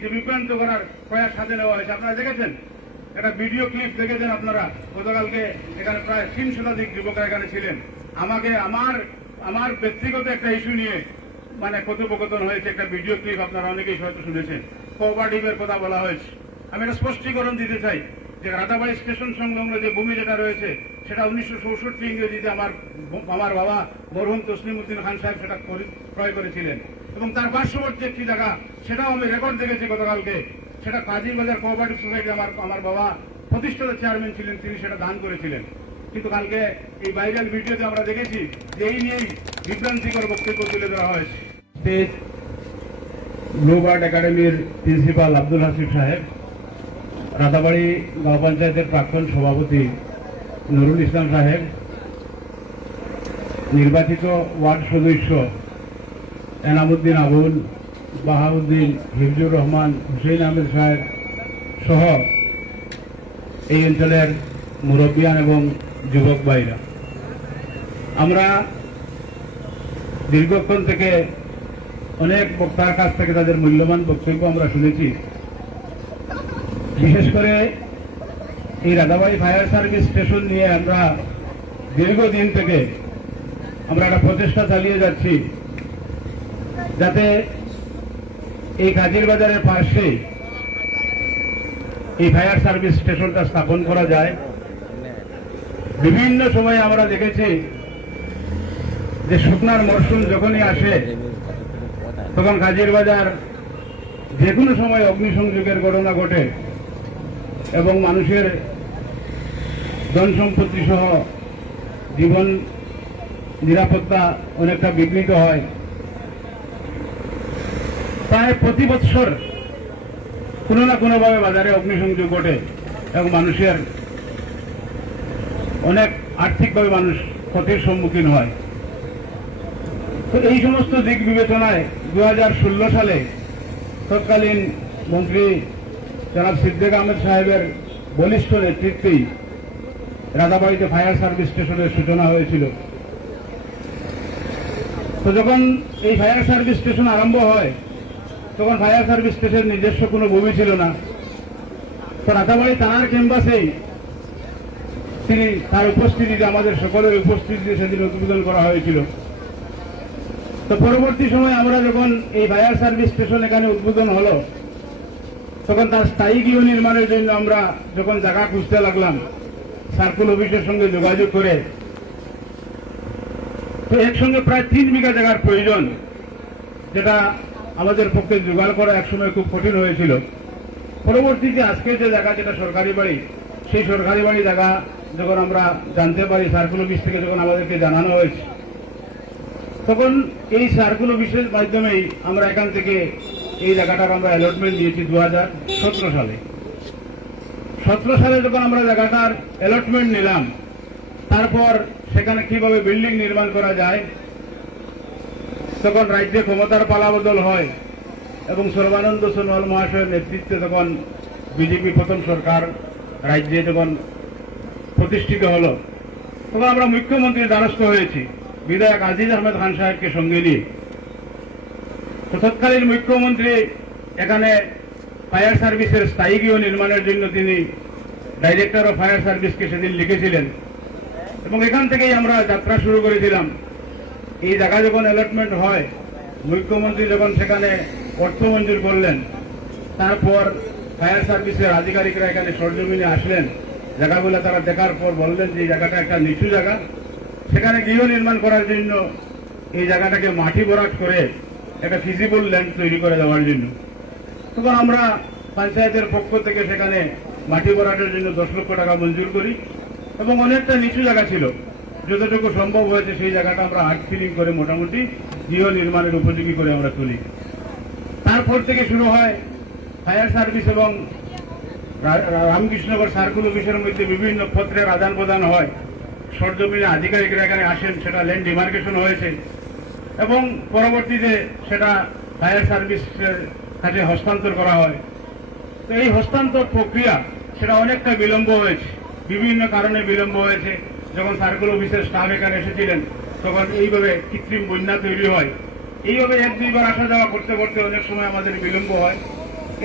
যে বিভ্রান্ত করার প্রয়াস হাতে নেওয়া হয়েছে। আপনারা দেখেছেন, একটা ভিডিও ক্লিপ দেখেছেন আপনারা, গতকালকে এখানে প্রায় 3 শতাধিক যুবকরা এখানে ছিলেন। আমাকে আমার ব্যক্তিগত একটা ইস্যু নিয়ে মানে কথোপকথন হয়েছে, একটা ভিডিও ক্লিপ আপনারা অনেকেই হয়তো শুনেছেন, কোঅপারেটিভের কথা বলা হয়েছে। আমি একটা স্পষ্টীকরণ দিতে চাই যে রাধাবাড়ি স্টেশন সংলগ্ন যে ভূমি যেটা রয়েছে সেটা 1964 ইংরেজিতে আমার বাবা মরহুম তসলিম উদ্দিন খান সাহেব সেটা ক্রয় করেছিলেন, এবং তার পার্শ্ববর্তী একটি জায়গা সেটাও আমি রেকর্ড দেখেছি গতকালকে, সেটা কাজীবাজার কোঅপারেটিভ সোসাইটি আমার বাবা প্রতিষ্ঠাতা চেয়ারম্যান ছিলেন, তিনি সেটা দান করেছিলেন। কিন্তু কালকে এই ভাইরাল ভিডিওতে আমরা দেখেছি যে এই নিয়েই বিভ্রান্তিকর বক্তব্য তুলে ধরা হয়েছে। স্টেজ ব্লুবার্ড একাডেমির প্রিন্সিপাল আব্দুল হাসিফ সাহেব, রাধাবাড়ি গাঁও পঞ্চায়েতের প্রাক্তন সভাপতি নুরুল ইসলাম সাহেব, নির্বাচিত ওয়ার্ড সদস্য এনামুদ্দিন আবুল, বাহাউদ্দিন, হিফজুর রহমান, হুসেইন আহমেদ সাহেব সহ এই অঞ্চলের মুরব্বিয়ান এবং যুবক ভাইরা, আমরা দীর্ঘক্ষণ থেকে অনেক বক্তার কাছ থেকে তাদের মূল্যবান বক্তব্য আমরা শুনেছি। বিশেষ করে এই রাধাবাড়ি ফায়ার সার্ভিস স্টেশন নিয়ে আমরা দীর্ঘদিন থেকে আমরা একটা প্রচেষ্টা চালিয়ে যাচ্ছি যাতে এই কাজীর বাজারের পাশে এই ফায়ার সার্ভিস স্টেশনটা স্থাপন করা যায়। বিভিন্ন সময়ে আমরা দেখেছি যে শুকনার মরশুম যখনই আসে তখন কাজীর বাজার যে কোনো সময় অগ্নিসংযোগের ঘটনা ঘটে এবং মানুষের ধন সম্পত্তি সহ জীবন নিরাপত্তা অনেকটা বিঘ্নিত হয়। প্রায় প্রতি বৎসর কোনো না কোনোভাবে বাজারে অগ্নিসংযোগ ঘটে এবং মানুষের অনেক আর্থিকভাবে মানুষ ক্ষতির সম্মুখীন হয়। তো এই সমস্ত দিক বিবেচনায় 2016 সালে তৎকালীন মন্ত্রী জনাব সিদ্দিক আহমেদ সাহেবের বলিষ্ঠ নেতৃত্বেই রাধাবাড়িতে ফায়ার সার্ভিস স্টেশনের সূচনা হয়েছিল। তো যখন এই ফায়ার সার্ভিস স্টেশন আরম্ভ হয় তখন ফায়ার সার্ভিস স্টেশনের নিজস্ব কোনো ভূমি ছিল না। তো রাধাবাড়ি থানার ক্যাম্পাসেই তিনি তার উপস্থিতিতে, আমাদের সকলের উপস্থিতিতে সেদিন উদ্বোধন করা হয়েছিল। তো পরবর্তী সময় আমরা যখন এই ফায়ার সার্ভিস স্টেশন এখানে উদ্বোধন হলো তখন তার স্থায়ী গৃহ নির্মাণের জন্য আমরা যখন জায়গা খুঁজতে লাগলাম সার্কুল অফিসের সঙ্গে যোগাযোগ করে, তো একসঙ্গে প্রায় 3 বিঘা জায়গার প্রয়োজন, যেটা আমাদের পক্ষে জোগাড় করা একসময় খুব কঠিন হয়েছিল। পরবর্তীতে আজকে যে জায়গা যেটা সরকারি বাড়ি, সেই সরকারি বাড়ি জায়গা যখন আমরা জানতে পারি সার্কুল অফিস থেকে, যখন আমাদেরকে জানানো হয়েছে, তখন এই সার্কুল অফিসের মাধ্যমেই আমরা এখান থেকে এই জায়গাটার আমরা অ্যালটমেন্ট দিয়েছি 2017 সালে। 17 সালে যখন আমরা জায়গাটার অ্যালটমেন্ট নিলাম, তারপর সেখানে কিভাবে বিল্ডিং নির্মাণ করা যায়, তখন রাজ্যে ক্ষমতার পালাবদল হয় এবং সর্বানন্দ সোনোয়াল মহাশয়ের নেতৃত্বে তখন বিজেপি প্রথম সরকার রাজ্যে যখন প্রতিষ্ঠিত হলো, তখন আমরা মুখ্যমন্ত্রীর দ্বারস্থ হয়েছি বিধায়ক আজিজ আহমেদ খান সাহেবকে সঙ্গে নিয়ে। তৎকালীন মুখ্যমন্ত্রী এখানে ফায়ার সার্ভিসের স্থায়ী গৃহ নির্মাণের জন্য তিনি ডাইরেক্টর অফ ফায়ার সার্ভিসকে সেদিন লিখেছিলেন এবং এখান থেকেই আমরা যাত্রা শুরু করেছিলাম। এই জায়গা যখন অ্যালটমেন্ট হয়, মুখ্যমন্ত্রী যখন সেখানে অর্থ মঞ্জুর করলেন, তারপর ফায়ার সার্ভিসের আধিকারিকরা এখানে সরজমিনে আসলেন, জায়গাগুলো তারা দেখার পর বললেন যে এই জায়গাটা একটা নিচু জায়গা, সেখানে গৃহ নির্মাণ করার জন্য এই জায়গাটাকে মাটি ভরাট করে একটা ফিজিবল ল্যান্ড তৈরি করে দেওয়ার জন্য। তখন আমরা পঞ্চায়েতের পক্ষ থেকে সেখানে মাটি ভরাটের জন্য 10 লক্ষ টাকা মঞ্জুর করি এবং অনেকটা নিচু জায়গা ছিল, যতটুকু সম্ভব হয়েছে সেই জায়গাটা আমরা আর্ট ফিলিং করে মোটামুটি গৃহ নির্মাণের উপযোগী করে আমরা তুলি। তারপর থেকে শুরু হয় ফায়ার সার্ভিস এবং রামকৃষ্ণনগর সার্কুল অফিসের মধ্যে বিভিন্ন পত্রের আদান প্রদান হয়, সরজমিনে আধিকারিকরা এখানে আসেন, সেটা ল্যান্ড ডিমার্কেশন হয়েছে এবং পরবর্তীতে সেটা ফায়ার সার্ভিসের কাছে হস্তান্তর করা হয়। তো এই হস্তান্তর প্রক্রিয়া সেটা অনেকটা বিলম্ব হয়েছে, বিভিন্ন কারণে বিলম্ব হয়েছে। যখন সার্কুল অফিসের স্টাফ এখানে এসেছিলেন তখন এইভাবে কৃত্রিম বন্যা তৈরি হয়, এইভাবে 1-2 বার আসা যাওয়া করতে করতে অনেক সময় আমাদের বিলম্ব হয়।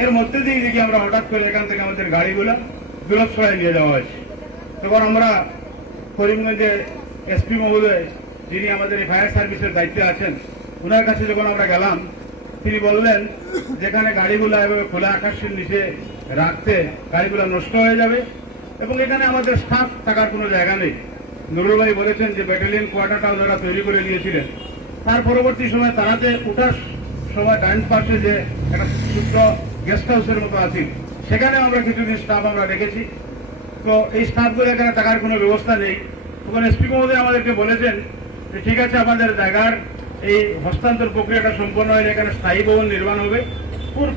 এর মধ্যে দিয়ে দেখি আমরা হঠাৎ করে এখান থেকে আমাদের গাড়িগুলো দুলতছড়ায় নিয়ে যাওয়া হয়েছে। তখন আমরা করিমগঞ্জে এসপি মহোদয়, যিনি আমাদের এই ফায়ার সার্ভিসের দায়িত্বে আছেন, ওনার কাছে যখন আমরা গেলাম, তিনি বললেন যেখানে গাড়িগুলো এভাবে খোলা আকাশের নিচে রাখতে গাড়িগুলো নষ্ট হয়ে যাবে এবং এখানে আমাদের স্টাফ থাকার কোনো জায়গা নেই। নুরুল ভাই বলেছেন যে ব্যাটালিয়ন কোয়ার্টারটা ওনারা তৈরি করে নিয়েছিলেন। তার পরবর্তী সময় তারাতে ওঠার সময় ডান পাশে যে একটা ছোট্ট গেস্ট হাউসের মতো আছে, সেখানে আমরা কিছুদিন স্টাফ আমরা রেখেছি। তো এই স্টাফগুলো এখানে থাকার কোনো ব্যবস্থা নেই। তখন এসপি মহোদয় আমাদেরকে বলেছেন যে ঠিক আছে, আমাদের জায়গার এই হস্তান্তর প্রক্রিয়াটা সম্পন্ন হলে এখানে স্থায়ী ভবন নির্মাণ হবে,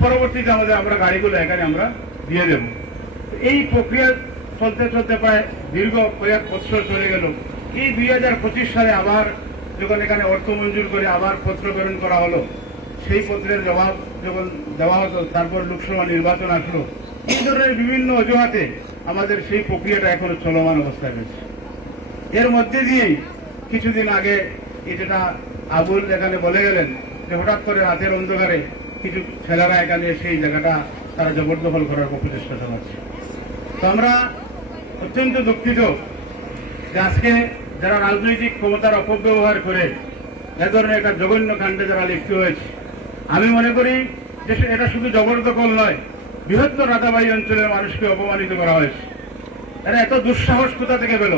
পরবর্তীতে আমরা গাড়িগুলো এখানে আমরা দিয়ে দেব। এই প্রক্রিয়া চলতে চলতে প্রায় দীর্ঘ কয়েক বছর চলে গেল। এই 2025 সালে আবার যখন এখানে অর্থ মঞ্জুর করে আবার পত্র প্রেরণ করা হলো, সেই পত্রের জবাব যখন দেওয়া হতো, তারপর লোকসভা নির্বাচন আসলো, এই ধরনের বিভিন্ন অজুহাতে আমাদের সেই প্রক্রিয়াটা এখনো চলমান অবস্থায় রয়েছে। এর মধ্যে দিয়েই কিছুদিন আগে যেটা আবুল এখানে বলে গেলেন যে হঠাৎ করে রাতের অন্ধকারে কিছু ছেলেরা এখানে সেই জায়গাটা তারা জবরদখল করার প্রচেষ্টা চালাচ্ছে। তো আমরা অত্যন্ত দুঃখিত যে আজকে যারা রাজনৈতিক ক্ষমতার অপব্যবহার করে এ ধরনের একটা জঘন্য কাণ্ডে যারা লিপ্ত হয়েছে, আমি মনে করি যে এটা শুধু জবরদখল নয়, বৃহত্তর রাতাবাড়ি অঞ্চলের মানুষকে অপমানিত করা হয়েছে। এরা এত দুঃসাহস কোথা থেকে পেল?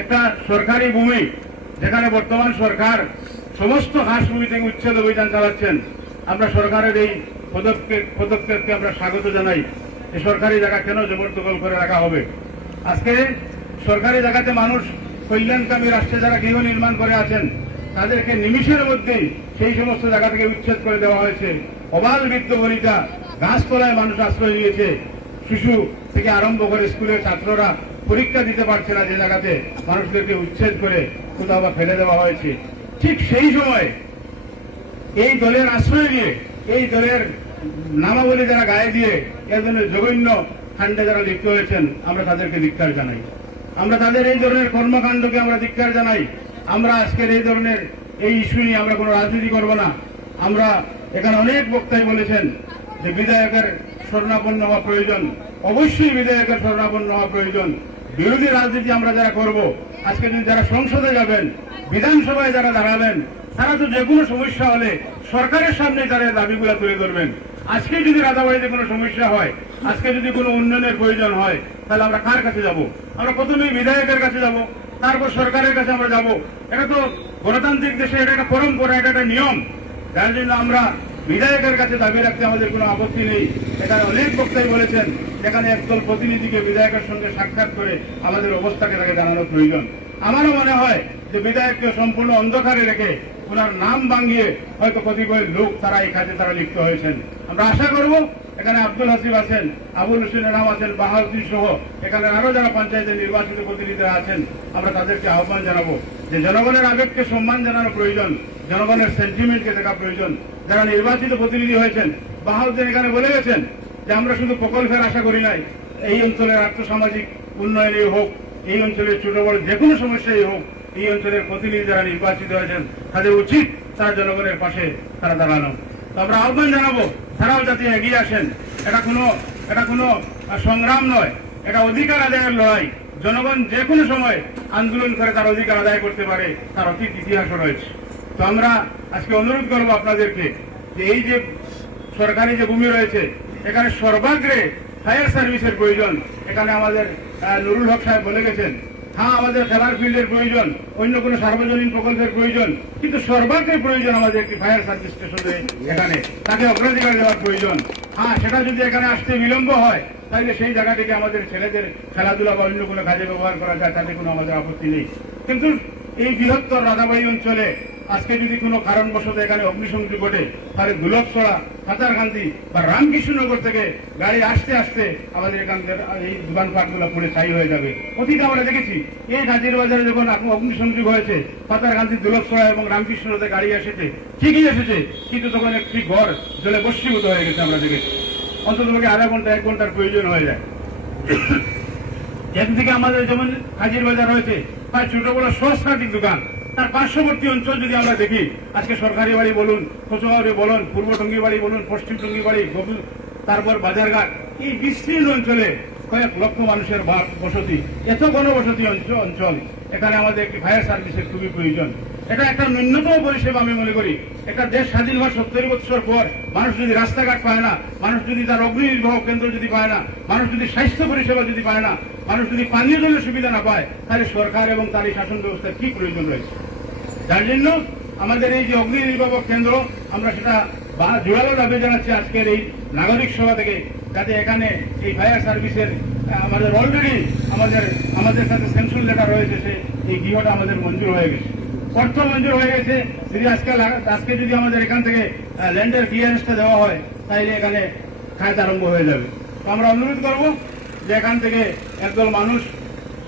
একটা সরকারি ভূমি যেখানে বর্তমান সরকার সমস্ত ঘাস ভূমি থেকে উচ্ছেদ অভিযান চালাচ্ছেন, আমরা সরকারের এই পদক্ষেপকে আমরা স্বাগত জানাই। এই সরকারি জায়গা কেন জবরদখল করে রাখা হবে? আজকে সরকারি জায়গাতে মানুষ কল্যাণকামী রাষ্ট্রে যারা গৃহ নির্মাণ করে আছেন, তাদেরকে নিমিষের মধ্যেই সেই সমস্ত জায়গা থেকে উচ্ছেদ করে দেওয়া হয়েছে। অবাল বৃদ্ধ বনিতা, গাছতলায় মানুষ আশ্রয় নিয়েছে। শিশু থেকে আরম্ভ করে স্কুলের ছাত্ররা পরীক্ষা দিতে পারছে না, যে জায়গাতে মানুষদেরকে উচ্ছেদ করে কোথাও বা ফেলে দেওয়া হয়েছে। ঠিক সেই সময় এই দলের আশ্রয় নিয়ে, এই দলের নামাবলী যারা গায়ে দিয়ে এ ধরনের জঘন্য কাণ্ডে যারা লিপ্ত হয়েছেন, আমরা তাদেরকে ধিক্কার জানাই। আমরা তাদের এই ধরনের কর্মকাণ্ডকে আমরা ধিক্কার জানাই। আমরা আজকের এই ধরনের এই ইস্যু নিয়ে আমরা কোনো রাজনীতি করব না। আমরা এখানে অনেক বক্তাই বলেছেন যে বিধায়কের শরণাপন্ন হওয়া প্রয়োজন, অবশ্যই বিধায়কের শরণাপন্ন হওয়া প্রয়োজন। বিরোধী রাজনীতি আমরা যারা করব, আজকে যদি যারা সংসদে যাবেন, বিধানসভায় যারা দাঁড়াবেন, তারা তো যে কোনো সমস্যা হলে সরকারের সামনে তারা দাবিগুলো তুলে ধরবেন। আজকে যদি রাতাবাড়িতে কোনো সমস্যা হয়, আজকে যদি কোনো উন্নয়নের প্রয়োজন হয়, তাহলে আমরা কার কাছে যাব? আমরা প্রথমেই বিধায়কের কাছে যাব, তারপর সরকারের কাছে আমরা যাব। এটা তো গণতান্ত্রিক দেশে এটা একটা পরম্পরা, এটা একটা নিয়ম। যার জন্য আমরা বিধায়কের কাছে দাবি রাখতে আমাদের কোনো আপত্তি নেই। এখানে অনেক বক্তাই বলেছেন এখানে একদল প্রতিনিধিকে বিধায়কের সঙ্গে সাক্ষাৎ করে আমাদের অবস্থাকে তাকে জানানো প্রয়োজন। আমারও মনে হয় যে বিধায়ককে সম্পূর্ণ অন্ধকারে রেখে ওনার নাম ভাঙিয়ে হয়তো কতিপয় লোক তারা এই কাজে তারা লিপ্ত হয়েছেন। আমরা আশা করব এখানে আব্দুল হাসিব আছেন, আবুল হোসেনের নাম আছেন, বাহাউদ্দিন সহ এখানে আরো যারা পঞ্চায়েতের নির্বাচিত প্রতিনিধিরা আছেন, আমরা তাদেরকে আহ্বান জানাবো যে জনগণের আবেগকে সম্মান জানানো প্রয়োজন, জনগণের সেন্টিমেন্টকে দেখা প্রয়োজন। যারা নির্বাচিত প্রতিনিধি হয়েছেন, বাহাউদ্দিন এখানে বলে গেছেন যে আমরা শুধু প্রকল্পের আশা করি নাই, এই অঞ্চলের আর্থসামাজিক উন্নয়নই হোক, এই অঞ্চলের ছোট বড় যে কোনো সমস্যাই হোক, এই অঞ্চলের প্রতিনিধি যারা নির্বাচিত হয়েছেন তাদের উচিত তারা জনগণের পাশে তারা দাঁড়ানো। তো আমরা আহ্বান জানাবো তারাও যাতে এগিয়ে আসেন। এটা কোনো সংগ্রাম নয়, এটা অধিকার আদায়ের লড়াই। জনগণ যে কোনো সময় আন্দোলন করে তার অধিকার আদায় করতে পারে, তার অতীত ইতিহাসও রয়েছে। তো আমরা আজকে অনুরোধ করবো আপনাদেরকে যে এই যে সরকারি যে ভূমি রয়েছে, এখানে সর্বাগ্রে ফায়ার সার্ভিসের প্রয়োজন। এখানে আমাদের নুরুল হক সাহেব বলে গেছেন, হ্যাঁ আমাদের খেলার ফিল্ডের প্রয়োজন, অন্য কোনো সার্বজনীন প্রকল্পের প্রয়োজন, কিন্তু সর্বাগ্রে প্রয়োজন আমাদের একটি ফায়ার সার্ভিস স্টেশনে, এখানে তাকে অগ্রাধিকার দেওয়ার প্রয়োজন। হ্যাঁ, সেটা যদি এখানে আসতে বিলম্ব হয়, তাহলে সেই জায়গাটিকে আমাদের ছেলেদের খেলাধুলা বা অন্য কোনো কাজে ব্যবহার করা যায়, তাতে কোনো আমাদের আপত্তি নেই। কিন্তু এই বৃহত্তর রাধাবাড়ি অঞ্চলে আজকে যদি কোনো কারণবশত এখানে অগ্নিসংযোগ ঘটে, তাহলে দুলতছড়া, পাচারকান্দি বা রামকৃষ্ণনগর থেকে গাড়ি আসতে আসতে আমাদের এখানকার এই দোকানপাটগুলো পুরো ছাই হয়ে যাবে। অতীতে আমরা দেখেছি এই নাজির বাজারে যখন অগ্নিসংযোগ হয়েছে, পাচারকান্দি, দুলতছড়া এবং রামকৃষ্ণনগরে গাড়ি এসেছে, ঠিকই এসেছে, কিন্তু তখন একটি ঘর জলে বস্মীভূত হয়ে গেছে। আমরা দেখেছি অন্তত আধা ঘন্টা 1 ঘন্টার প্রয়োজন হয়ে যায়। যেদিন থেকে আমাদের যেমন হাজির বাজার হয়েছে, প্রায় ছোট বড় সহস্রাধিক দোকান, তার পার্শ্ববর্তী অঞ্চল যদি আমরা দেখি, আজকে সরকারি বাড়ি বলুন, কোচগাঁওয়ে বলুন, পূর্ব টঙ্গি বাড়ি বলুন, পশ্চিম টঙ্গি বাড়ি, তারপর বাজারঘাট, এই বিস্তীর্ণ অঞ্চলে কয়েক লক্ষ মানুষের বসতি, এত ঘনবসতি অঞ্চল, এখানে আমাদের একটি ফায়ার সার্ভিসের খুবই প্রয়োজন। এটা একটা ন্যূনতম পরিষেবা আমি মনে করি। একটা দেশ স্বাধীন হওয়ার 70 বছর পর মানুষ যদি রাস্তাঘাট পায় না, মানুষ যদি তার অগ্নি নির্বাহক কেন্দ্র যদি পায় না, মানুষ যদি স্বাস্থ্য পরিষেবা যদি পায় না, মানুষ যদি পানীয় জলের সুবিধা না পায়, তাহলে সরকার এবং তার এই শাসন ব্যবস্থার কি প্রয়োজন রয়েছে? যার জন্য আমাদের এই যে অগ্নি নির্বাপক কেন্দ্র, আমরা সেটা জোরালো দাবি জানাচ্ছি আজকের এই নাগরিক সভা থেকে, যাতে এখানে এই ফায়ার সার্ভিসের আমাদের অলরেডি আমাদের কাছে স্যাংশন লেটার রয়েছে, সে এই গৃহটা আমাদের মঞ্জুর হয়ে গেছে, অর্থ মঞ্জুর হয়ে গেছে। যদি আজকে যদি আমাদের এখান থেকে ল্যান্ডের ক্লিয়ারেন্সটা দেওয়া হয়, তাইলে এখানে কাজ আরম্ভ হয়ে যাবে। তো আমরা অনুরোধ করব যে এখান থেকে একদল মানুষ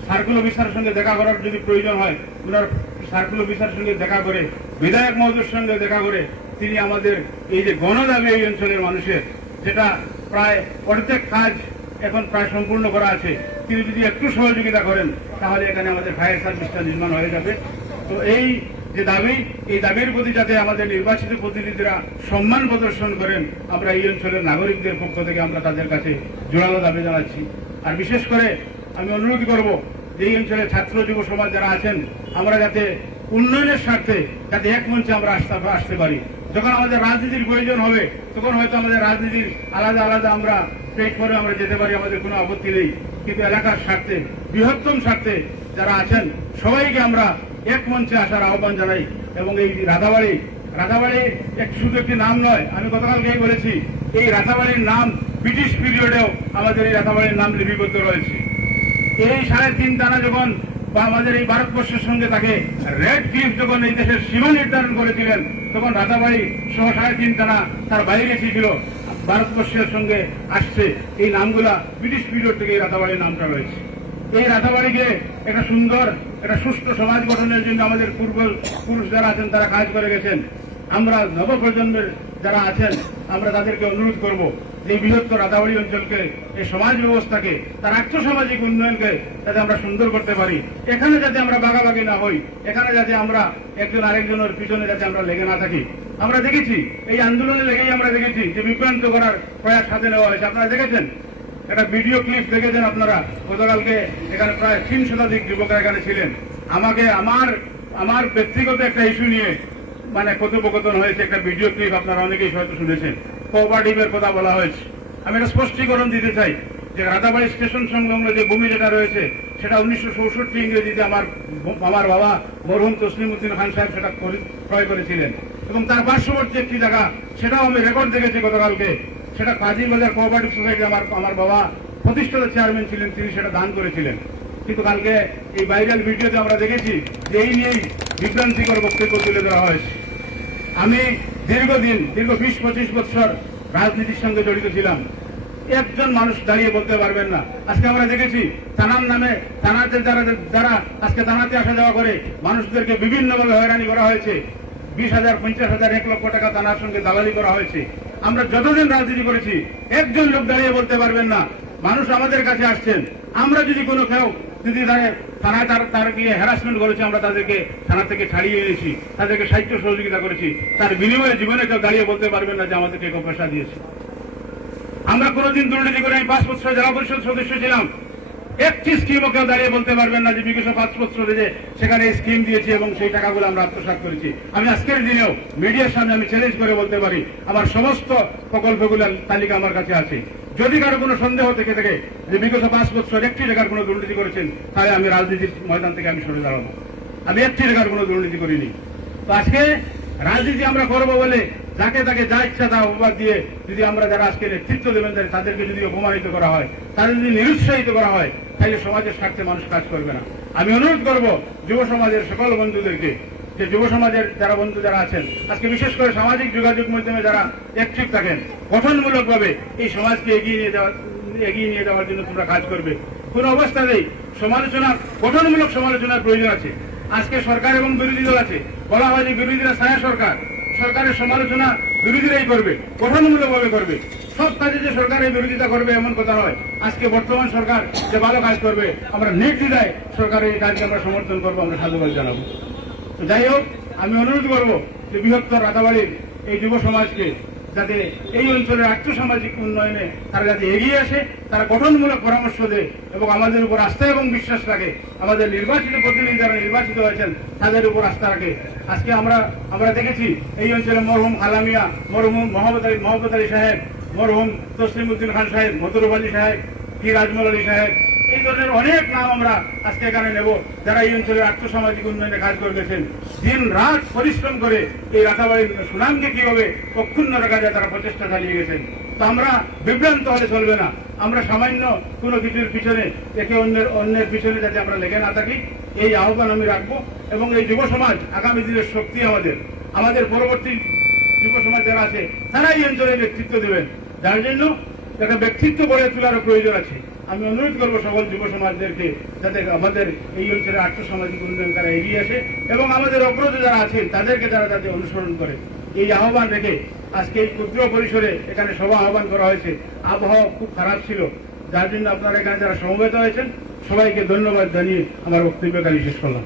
সার্কুল অফিসারের সঙ্গে দেখা করার যদি প্রয়োজন হয়, ওনার সার্কুল অফিসারের সঙ্গে দেখা করে, বিধায়ক মহোদয়ের সঙ্গে দেখা করে, তিনি আমাদের এই যে গণদাবি এই অঞ্চলের মানুষের, যেটা প্রায় অর্ধেক কাজ এখন প্রায় সম্পূর্ণ করা আছে, তিনি যদি একটু সহযোগিতা করেন, তাহলে এখানে আমাদের ফায়ার সার্ভিসটা নির্মাণ হয়ে যাবে। তো এই যে দাবি, এই দাবির প্রতি যাতে আমাদের নির্বাচিত প্রতিনিধিরা সম্মান প্রদর্শন করেন, আমরা এই অঞ্চলের নাগরিকদের পক্ষ থেকে আমরা তাদের কাছে জোরালো দাবি জানাচ্ছি। আর বিশেষ করে আমি অনুরোধ করব যে এই অঞ্চলের ছাত্র যুব সমাজ যারা আছেন, আমরা যাতে উন্নয়নের স্বার্থে যাতে এক মঞ্চে আমরা আসতে পারি। যখন আমাদের রাজনীতির প্রয়োজন হবে, তখন হয়তো আমাদের রাজনীতির আলাদা আলাদা আমরা প্ল্যাটফর্মে আমরা যেতে পারি, আমাদের কোনো আপত্তি নেই। কিন্তু এলাকার স্বার্থে, বৃহত্তম স্বার্থে যারা আছেন, সবাইকে আমরা এক মঞ্চে আসার আহ্বান জানাই। এবং এই রাধাবাড়ি শুধু একটি নাম নয়, আমি গতকালকেই বলেছি, এই রাধাবাড়ির নাম ব্রিটিশ পিরিয়ডেও আমাদের এই রাধাবাড়ির নাম লিপিবদ্ধ রয়েছে। এই 3.5 টানা যখন আমাদের এই ভারতবর্ষের সঙ্গে তাকে রেড ক্লিফ যখন এই দেশের সীমা নির্ধারণ করেছিলেন, তখন রাধাবাড়ি সহ 3.5 টানা তার বাইরে ছিল, ভারতবর্ষের সঙ্গে আসছে। এই নামগুলা ব্রিটিশ পিরিয়ড থেকে এই রাধাবাড়ির নামটা রয়েছে। এই রাধাবাড়িকে একটা সুন্দর, একটা সুষ্ঠু সমাজ গঠনের জন্য আমাদের পূর্বপুরুষ যারা আছেন তারা কাজ করে গেছেন। আমরা নবপ্রজন্মের যারা আছেন, আমরা তাদেরকে অনুরোধ করব যে বৃহত্তর রাধাবাড়ি অঞ্চলকে, এই সমাজ ব্যবস্থাকে, তার আর্থসামাজিক উন্নয়নকে যাতে আমরা সুন্দর করতে পারি। এখানে যাতে আমরা বাগাবাগি না হই, এখানে যাতে আমরা একজন আরেকজনের পিছনে যাতে আমরা লেগে না থাকি। আমরা দেখেছি এই আন্দোলনে লেগেই আমরা দেখেছি যে বিভ্রান্ত করার প্রয়াস হাতে নেওয়া হয়েছে। আপনারা দেখেছেন, একটা ভিডিও ক্লিপ দেখেছেন আপনারা, গতকালকে এখানে প্রায় 3 শতাধিক যুবকরা এখানে ছিলেন। আমাকে আমার ব্যক্তিগত একটা ইস্যু নিয়ে কথোপকথন হয়েছে, একটা ভিডিও ক্লিপ আপনারা অনেকেই হয়তো শুনেছেন, কোঅপারেটিভের কথা বলা হয়েছে। আমি একটা স্পষ্টীকরণ দিতে চাই যে রাধাবাড়ি স্টেশন সংলগ্ন যে ভূমি যেটা রয়েছে, সেটা 1964 ইংরেজিতে আমার বাবা মরহুম তসলিম উদ্দিন খান সাহেব সেটা ক্রয় করেছিলেন, এবং তার পার্শ্ববর্তী একটি জায়গা, সেটাও আমি রেকর্ড দেখেছি গতকালকে, সেটা কাজীবাজার কোঅপারেটিভ সোসাইটি আমার বাবা প্রতিষ্ঠাতা চেয়ারম্যান ছিলেন, তিনি সেটা দান করেছিলেন। কিন্তু কালকে এই ভাইরাল ভিডিওতে আমরা দেখেছি যে এই নিয়েই বিভ্রান্তিকর বক্তব্য তুলে ধরা হয়েছে। আমি দীর্ঘ 20-25 বছর রাজনীতির সঙ্গে জড়িত ছিলাম। একজন মানুষ দাঁড়িয়ে বলতে পারবেন না। আজকে আমরা দেখেছি থানার নামে, থানাতে যারা আজকে থানাতে আসা যাওয়া করে, মানুষদেরকে বিভিন্নভাবে হয়রানি করা হয়েছে। 20,000, 50,000, 1 লক্ষ টাকা থানার সঙ্গে দালালি করা হয়েছে। আমরা যতদিন রাজনীতি করেছি, একজন লোক দাঁড়িয়ে বলতে পারবেন না মানুষ আমাদের কাছে আসছেন, আমরা যদি কোনো কেউ যদি থানায় তার গিয়ে হ্যারাসমেন্ট করেছি, আমরা তাদেরকে থানা থেকে ছাড়িয়ে এনেছি, তাদেরকে সাহিত্য সহযোগিতা করেছি, তার বিনিময়ে জীবনে কেউ দাঁড়িয়ে বলতে পারবেন না যে আমাদেরকে কেউ পয়সা দিয়েছে। আমরা কোনোদিন দুর্নীতি করে, আমি 5 বছর জেলা পরিষদ সদস্য ছিলাম, একটি স্কিমও কেউ দাঁড়িয়ে বলতে পারবেন না যে বিগত 5 বছরে যে সেখানে স্কিম দিয়েছি এবং সেই টাকাগুলো আমরা আত্মসাৎ করেছি। আমি আজকের দিনেও মিডিয়ার সামনে আমি চ্যালেঞ্জ করে বলতে পারি, আমার সমস্ত প্রকল্পগুলোর তালিকা আমার কাছে আছে। যদি কারো কোনো সন্দেহ থেকে থাকে যে বিগত 5 বছর একটি টাকার কোনো দুর্নীতি করেছেন, তাহলে আমি রাজনীতির ময়দান থেকে আমি সরে দাঁড়াবো। আমি একটি টাকার কোনো দুর্নীতি করিনি। তো আজকে রাজনীতি আমরা করবো বলে যাকে তাকে যা ইচ্ছা তা অপবাদ দিয়ে যদি আমরা যারা আজকে নেতৃত্ব দেবেন তাদেরকে যদি অপমানিত করা হয়, তাদের যদি নিরুৎসাহিত করা হয়, তাহলে সমাজের স্বার্থে মানুষ কাজ করবে না। আমি অনুরোধ করব যুব সমাজের সকল বন্ধুদেরকে, যে যুব সমাজের যারা বন্ধু যারা আছেন, আজকে বিশেষ করে সামাজিক যোগাযোগ মাধ্যমে যারা অ্যাক্টিভ থাকেন, গঠনমূলকভাবে এই সমাজকে এগিয়ে নিয়ে যাওয়ার জন্য তোমরা কাজ করবে। কোন অবস্থাতেই সমালোচনা, গঠনমূলক সমালোচনার প্রয়োজন আছে। আজকে সরকার এবং বিরোধী দল আছে, বলা হয় যে বিরোধীরা ছায়া সরকার, সরকারের সমালোচনা বিরোধীরাই করবে, গঠনমূলকভাবে করবে। সব কাজে যে সরকারের বিরোধিতা করবে এমন কথা নয়। আজকে বর্তমান সরকার যে ভালো কাজ করবে, আমরা নির্দ্বিধায় সরকারের এই কাজকে আমরা সমর্থন করবো, আমরা সাধুবাদ জানাবো। তো যাই হোক, আমি অনুরোধ করবো যে বৃহত্তর রাতাবাড়ির এই যুব সমাজকে যাতে এই অঞ্চলের আর্থসামাজিক উন্নয়নে তারা যাতে এগিয়ে আসে, তারা গঠনমূলক পরামর্শ দেয় এবং আমাদের উপর আস্থা এবং বিশ্বাস রাখে। আমাদের নির্বাচিত প্রতিনিধি যারা নির্বাচিত হয়েছেন তাদের উপর আস্থা রাখে। আজকে আমরা দেখেছি এই অঞ্চলে মরহুম আলামিয়া, মরহুম মোহাম্মদ আলী সাহেব, মরহুম তসলিম উদ্দিন খান সাহেব, মতরুব আলী সাহেব, পীর আজমল আলী সাহেব, এই ধরনের অনেক নাম আমরা আজকে এখানে নেব যারা এই অঞ্চলের আর্থসামাজিক উন্নয়নে কাজ করে গেছেন। দিন রাত পরিশ্রম করে এই রাতাবাড়ির সুনামকে কিভাবে অক্ষুণ্ণ রাখা যায় তারা প্রচেষ্টা চালিয়ে গেছেন। তো আমরা বিভ্রান্ত হলে চলবে না। আমরা সামান্য কোনো কিছুর পিছনে একে অন্যের পিছনে যাতে আমরা লেগে না থাকি, এই আহ্বান আমি রাখবো। এবং এই যুব সমাজ আগামী দিনের শক্তি, আমাদের পরবর্তী যুব সমাজ যারা আছে তারা এই অঞ্চলে নেতৃত্ব দেবেন, যার জন্য একটা ব্যক্তিত্ব গড়ে তোলার প্রয়োজন আছে। আমি অনুরোধ করবো সকল যুব সমাজদেরকে যাতে আমাদের এই অঞ্চলের আর্থসামাজিক উন্নয়ন তারা এগিয়ে আসে এবং আমাদের অগ্রজ যারা আছেন তাদেরকে তারা যাতে অনুসরণ করে। এই আহ্বান রেখে আজকে এই ক্ষুদ্র পরিসরে এখানে সভা আহ্বান করা হয়েছে। আবহাওয়া খুব খারাপ ছিল, যার জন্য আপনারা এখানে যারা সমবেত হয়েছেন সবাইকে ধন্যবাদ জানিয়ে আমার বক্তব্য এখানে শেষ করলাম।